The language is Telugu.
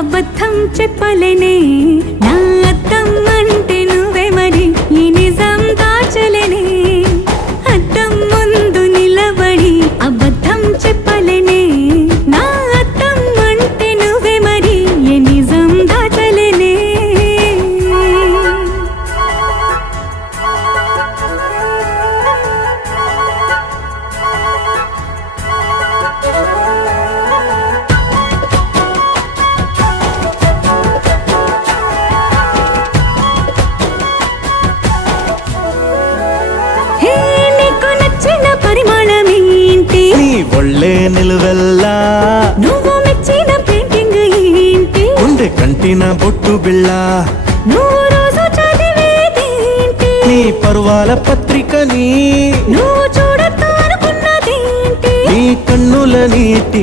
అబద్ధం చెప్పలేనే నా అద్దం అంటే నువ్వే మరి ఈ నిజం దాచలేనే అద్దం ముందు నిలబడి అబద్ధం చెప్పలేనే నా అద్దం అంటే నువ్వే మరి ఈ నిజం దాచలేనే ఒళ్ళే నిలువెల్లా నువ్వు మెచ్చిన పెయింటింగ్ ఏంటి గుండె కంటిన బొట్టు బిళ్ళ నువ్వు రోజు చదివేదేంటి నీ పర్వాల పత్రికని నువ్వు చూడొద్దు అనుకున్నదేంటి నీ కన్నుల నీటి